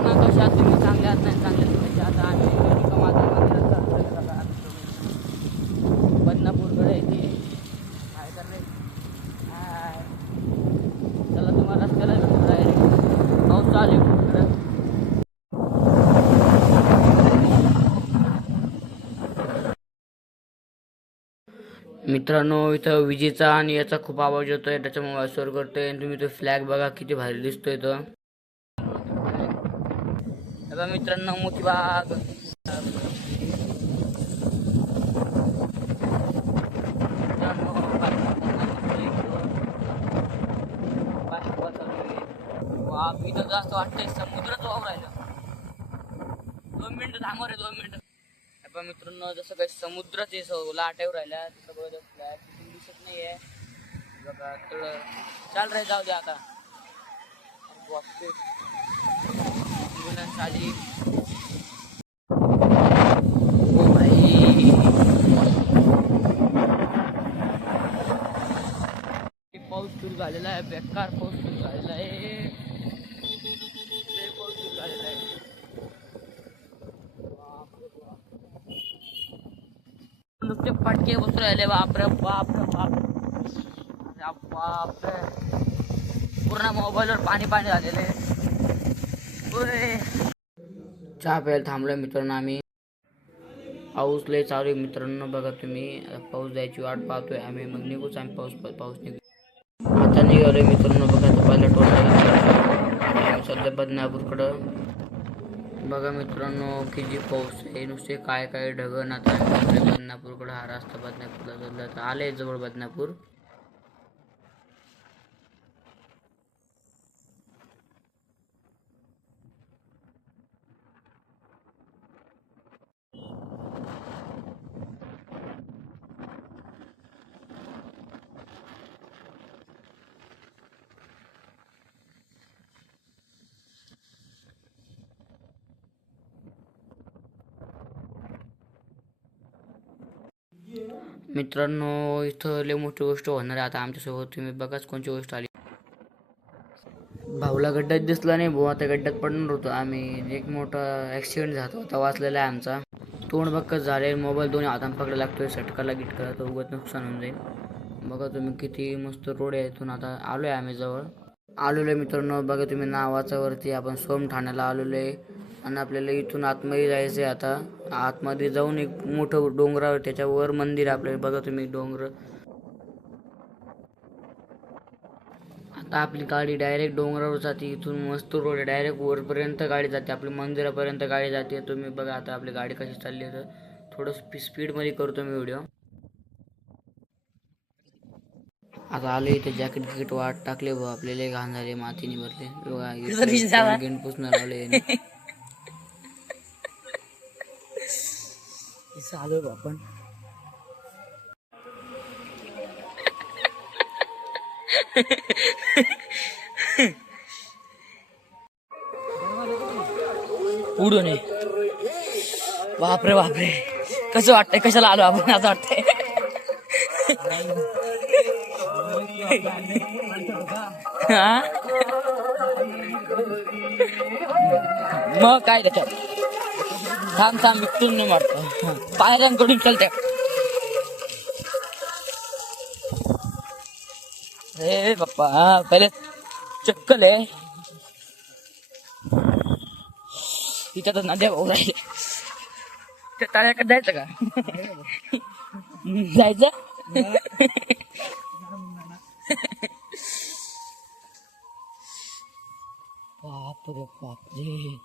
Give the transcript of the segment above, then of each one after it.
कशा तुम्ही चांगल्या आहात नाही चांगल्या तुम्ही आता आम्ही माझ्या मंदिरात चाललो बदनापूरकडे येते काय करणे चला तुम्हाला रस्त्याला भेटून डायरेक्ट पाऊस चालू आहे. मित्रांनो इथं विजेचा आणि याचा खूप आवाज येतोय त्याच्यामुळे स्वर करतोय आणि तुम्ही तो फ्लॅग बघा किती भारी दिसतोय तो. मित्रांनो मोठी बाग इथं जास्त वाटतंय समुद्रात वाव राहिलं. 2 मिनिटं थांबव रे 2 मिनिटं. मित्रांनो जसं काही समुद्राचे लाटेवर राहिल्या तिथं बघत असल्या तिथून दिसत नाहीये बघा तर चाल रे जाऊ दे आता ॲम्ब्युलन्स आली. ओ भाई पाऊस सुरू झालेला आहे बेकार पाऊस सुरू झालेला आहे पाऊस सुरू झालेला आहे. नुसते पटके बसू राहिले बापरे बाप बापरे पूर्ण मोबाईलवर पाणी झालेलं आहे. चहा प्यायला थांबलोय मित्रांनो आम्ही. पाऊस लय चालू आहे मित्रांनो बघा तुम्ही पाऊस जायची वाट पाहतोय आम्ही मग निघूच आम्ही पाऊस निघू आता निघालोय मित्रांनो बघा पहिला टोल सध्या बदनापूरकडं बघा मित्रांनो किती पाऊस आहे नुसते काय काय ढगण आता बदनापूरकडं हा रस्ता बदनापूरला चालला तर आले जवळ बदनापूर. मित्रांनो इथं लय मोठी गोष्ट होणार आहे आता आमच्यासोबत तुम्ही बघाच कोणती गोष्ट आली. भाऊला गड्ड्यात दिसला नाही भाऊ आता गड्ड्यात पडणार होतो आम्ही. एक मोठा ॲक्सिडेंट झाला होता वाचलेला आहे आमचा. तोंड बक्कच झाले मोबाईल दोन्ही हाताने पकडायला लागतोय सटकाला गिटकाला तर उगत नुकसान होऊन जाईल. बघा तुम्ही किती मस्त रोड आहे इथून आता आलोय आम्ही जवळ आलेलो मित्रांनो बघा तुम्ही नावाचा वरती आपण सोमठाण्याला आलेलो आहे आणि आपल्याला इथून आतमध्ये जायचं आहे. आता आतमध्ये जाऊन एक मोठं डोंगरावर त्याच्यावर मंदिर आपल्याला बघा तुम्ही डोंगर. आता आपली गाडी डायरेक्ट डोंगरावर जाते इथून मस्त रोड आहे डायरेक्ट वरपर्यंत गाडी जाते आपली मंदिरापर्यंत गाडी जाते. तुम्ही बघा आता आपली गाडी कशी चालली आहे तर थोडं स्पीडमध्ये करतो मी व्हिडिओ. आता आले इथे जॅकेट वाट टाकले भाऊ आपल्याला घाण झाले मातीने भरले बघा गेंड पुसणार आले आलो आपण. उडू नये बापरे बापरे कसं वाटतंय कशाला आलो आपण असं वाटतंय. मग काय त्याच्यात थांब विकतून नाही मारतो पायऱ्यांकडून चलते. अरे बाप्पा पहिले चक्कल आहे तिथं तर नद्या भाऊ राहिले त्या तळ्याकडे जायचं का जायचं. बापरे बापरे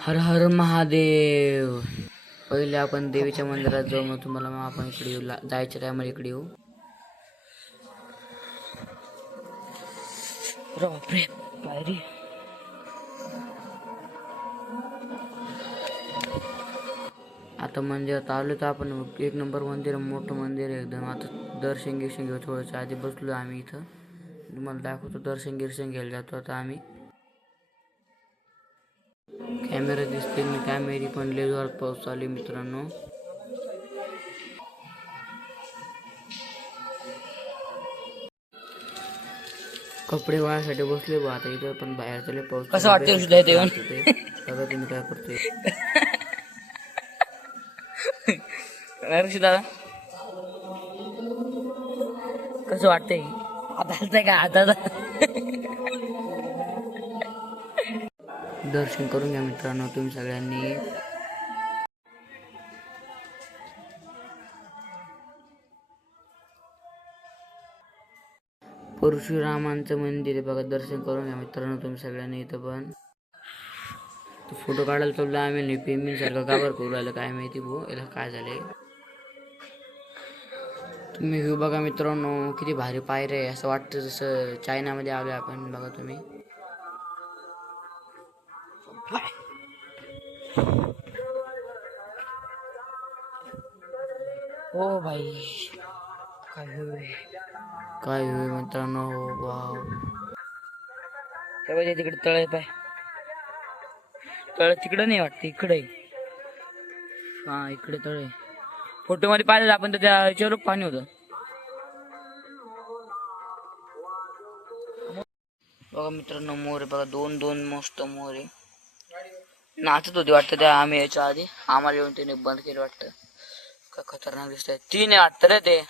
हर हर महादेव. पहिले आपण देवीच्या मंदिरात जाऊ मग तुम्हाला मग आपण इकडे येऊ जायच्या टायमाला इकडे येऊ. बापरे पायरी आता मंदिरात आलो तर आपण एक नंबर मंदिर मोठं मंदिर आहे एकदम. आता दर्शन घेऊ थोडंसं आधी बसलो आम्ही इथं तुम्हाला दाखवतो दर्शन घ्यायला जातो आता आम्ही. कॅमेरा दिसते मी कॅमेरी पण लय जोरात पाऊस चालू मित्रांनो. कपडे वाळासाठी बसले बा आता इथं, पण बाहेर चले पाऊस. कसं वाटतं सुद्धा इथे येऊन? दादा तुम्ही काय करतोय? ऋषी दादा कसं वाटतंय? आता का आता दर्शन करून घ्या मित्रांनो तुम्ही सगळ्यांनी. परशुरामांचं मंदिर आहे बघा, दर्शन करून घ्या मित्रांनो तुम्ही सगळ्यांनी. इथं पण फोटो काढायला चाललो आम्ही, पेमिंग सारखं काबर करू राहिलं काय माहिती भाऊ, याला काय झालंय. तुम्ही व्ह्यू बघा मित्रांनो, किती भारी पायऱ्या आहे, असं वाटतं जसं चायनामध्ये आलोय आपण. बघा तुम्ही. हो भाई काय होय मित्रांनो. वाव, तिकडे तळ आहे, पाय तळ तिकडं नाही वाटतं, इकडे. हा इकडे तळ आहे. फोटो मध्ये पाहिलं आपण तर त्या याच्यावर पाणी होतं. बघा मित्रांनो मोर आहे बघा, दोन दोन मस्त मोर आहे. नाचत होती वाटतं त्या आम्ही याच्या आधी, आम्हाला येऊन त्याने बंद केलं वाटतं. काय खतरनाक दिसत आहे. 3 आहे वाटतं रे ते,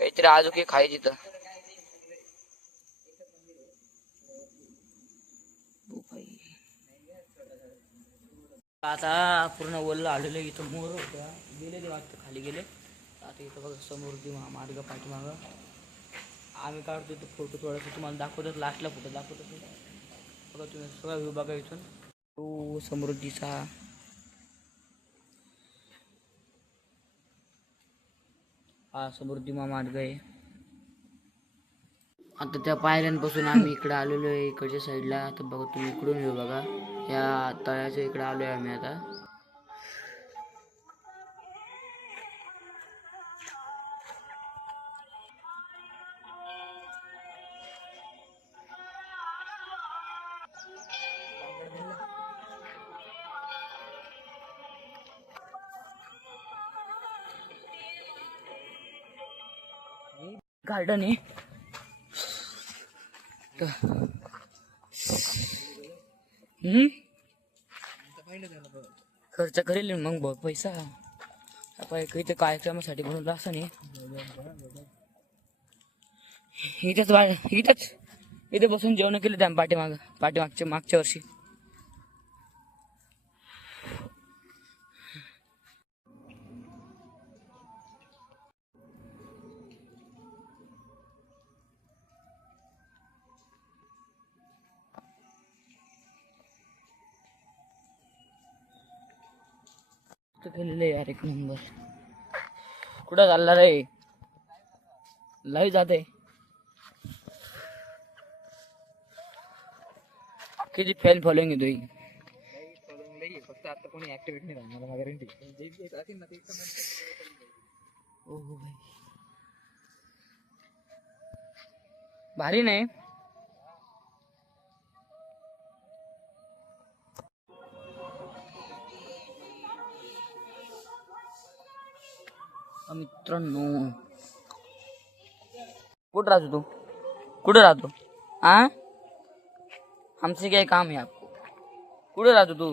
काहीतरी आजूक खाय तिथं. आता पूर्ण वल्ल आलेलं इथं. मोर होत्या गेले ते वाटतं, खाली गेले. आता इथं बघा समोर ती मार्ग पाठीमागं आम्ही काढतो तो फोटो, थोडासा तुम्हाला दाखवतात, लास्टला फोटो दाखवतो बघा तुम्ही. सगळा व्ह्यू बघा इथून. तो समृद्धीचा हा समृद्धी मार्ग आहे. आता त्या पायऱ्यांपासून आम्ही इकडे आलेलो आहे, इकडच्या साईडला. आता बघा तुम्ही इकडून येऊ बघा, या तळ्याच्या इकडे आलोय आम्ही आता. गार्डन आहे. खर्च करेल मग बहुत पैसा. इथे कार्यक्रमासाठी बनवलं असं नाही. इथे बसून जेवण केलं त्या मागच्या वर्षी. केलेलं यार एक नंबर. कुठं चालला रे? लाईव्ह जाते. किती फॅन फॉलोइंग आहे तुझी? फक्त आता कोणी ऍक्टिव्हिटी नाही राहणार मला गॅरंटी. ओहो भाई भारी नाही. मित्रांनो कुठं राहतो तू? कुठं राहतो? हमसे क्या काम है आपको? कुठं राहतो तू?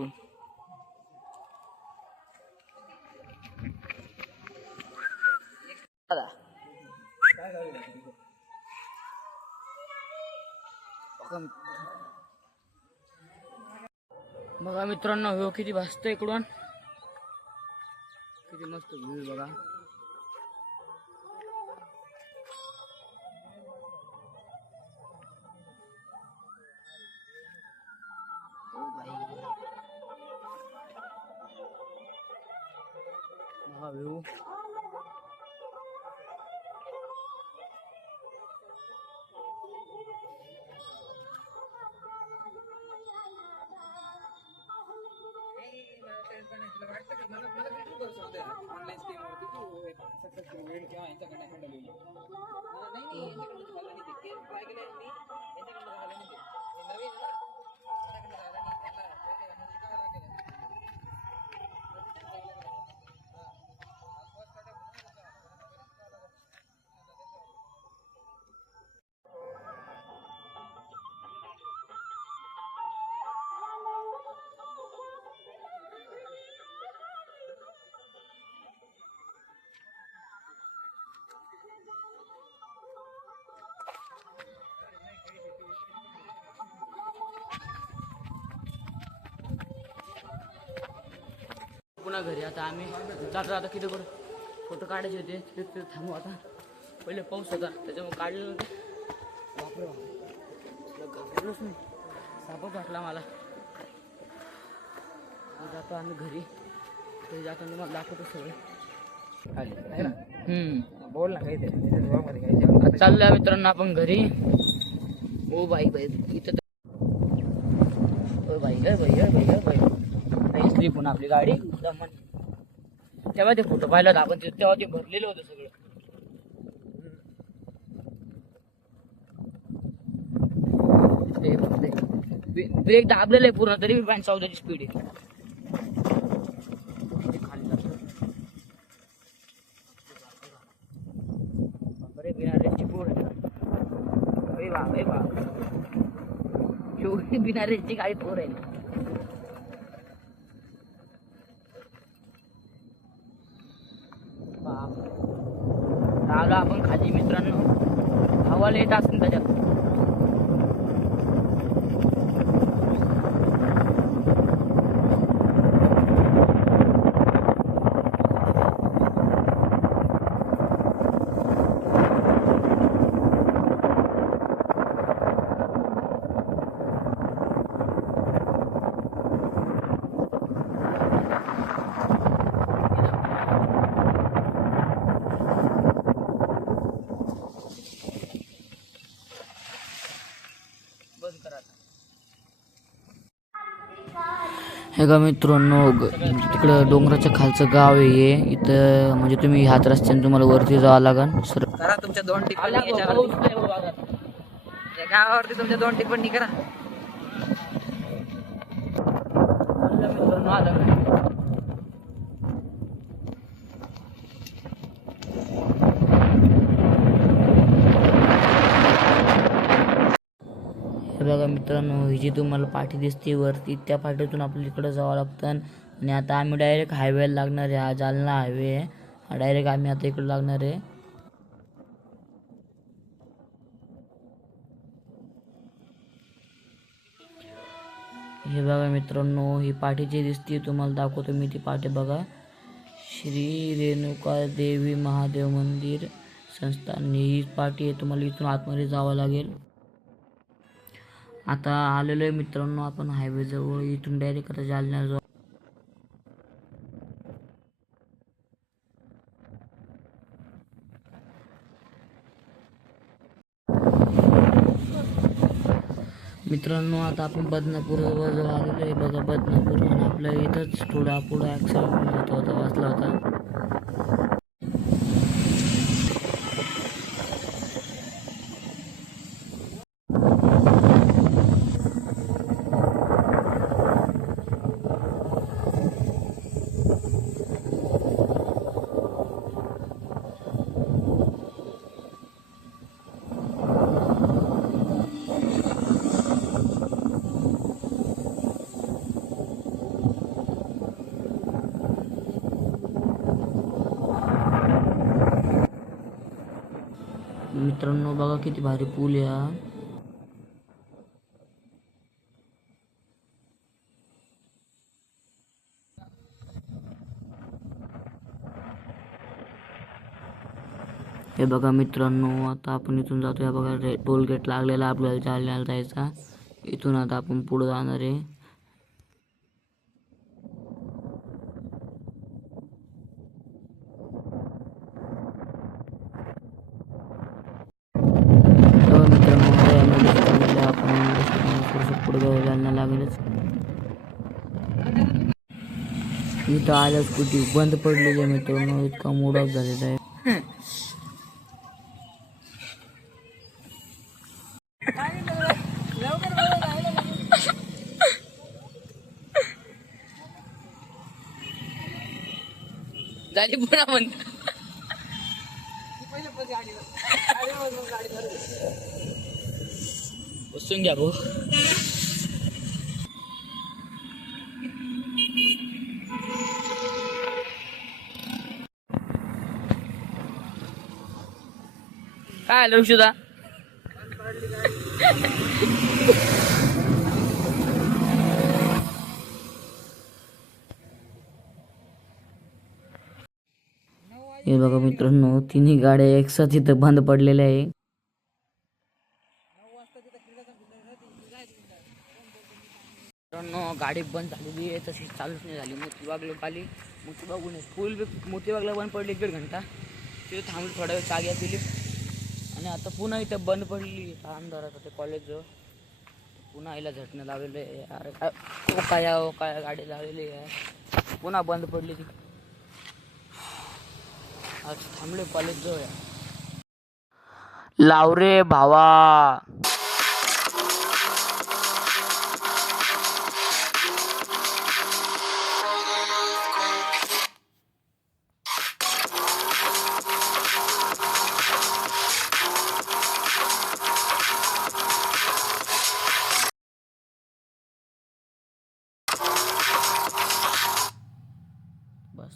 बघा मित्रांनो व्ह्यू किती भासतो इकडून, किती मस्त व्ह्यू बघा. व्ह्यू ऑनलाईन स्कीम वरती तू सक्सेसफुल वेळ किंवा यांच्याकडे हँडल होईल. नाही ट्राय केलं मी, यांच्याकडे झालं नाही ते. नवीन ना त्यांच्याकडे झालं नाही. पुन्हा घरी. आता आम्ही जाता आता किती करू फोटो काढायचे होते तिथे थांबू. आता पहिले पाऊस होता त्याच्यामुळे काढले नव्हते. बापरे घाबरलोच नाही, सापच वाटला मला. जातो आम्ही घरी. घरी जाताना मला दाखवतो सगळं. बोल ना काहीतरी. चाललोय मित्रांनो आपण घरी. ओ बाई इथं इस्त्री पण आपली गाडी तेव्हा ते फोटो पाहिला आपण तेव्हा ते भरलेलं होतं सगळं. ब्रेक दाबलेलं आहे पूर्ण तरी 14ची स्पीड आहे. बिना रेसची पोर बिना रेसची गाडी पोर आहे. आलो आपण खाली मित्रांनो. हवाला येत असेल त्याच्यात. हे का मित्रांनो तिकडं डोंगराच्या खालचं गाव आहे हे. इथं म्हणजे तुम्ही ह्याच रस्त्याने तुम्हाला वरती जावं लागेल. सर करा तुमच्या 2 टिप्पणी याच्यावरती. या गावावरती तुमच्या 2 टिप्पणी करा. मित्रांनो आता बघा मित्रांनो, ही जी तुम्हाला पाठी दिसते वरती त्या पाठीतून आपल्याला इकडे जावं लागतं. आणि आता आम्ही डायरेक्ट हायवेला लागणार आहे. हा जालना हायवे आहे. हा डायरेक्ट आम्ही आता इकडे लागणार आहे. हे बघा मित्रांनो, ही पाठी जी दिसते तुम्हाला दाखवतो मी ती पाठी बघा. श्री रेणुका देवी महादेव मंदिर संस्थान ही पाठी आहे. तुम्हाला इथून आतमध्ये जावं लागेल. आता आलेलो आहे मित्रांनो आपण हायवे जवळ. इथून डायरेक्ट आता जालन्याला जाऊ. मित्रांनो आता आपण बदनापूर जवळ आलेलो आहे बघा. बदनापूर आणि आपल्या इथंच थोडा पुढं ॲक्सिडेंट होता वाचला होता. मित्रांनो बघा किती भारी पूल आहे हा. हे बघा मित्रांनो आता आपण इथून जातो. या बघा टोल गेट लागलेला आपल्याला जालन्याला जायचा. इथून आता आपण पुढे जाणार आहे. पुढे जायला लागेलच. इथं आल्यास कुठे बंद पडलेली आहे मित्रांनो. इतका मूड ऑफ झालेला आहे. झाली पुन्हा म्हणत बसून घ्या भाऊ. काय आलं ऋषुदा? हे बघा मित्रांनो, तिन्ही गाड्या एकसाथ इथं बंद पडलेल्या आहे. मित्रांनो गाडी बंद झालेली आहे, तशी चालूच नाही झाली. मोतीबाग लोक आली, मोतीबागून फुल मोतीबागला बंद पडली 1.5 घंटा. तिथे थांबली थोडा वेळ, चाग्या पिली आणि आता पुन्हा इथं बंद पडली. अंधारात ते कॉलेज पुन्हा आईला झटणं लावलेलं आहे. अरे काय गाडी लावलेली आहे, पुन्हा बंद पडली ती. आज थांबले कॉलेज जवळ. लाव रे भावा. बस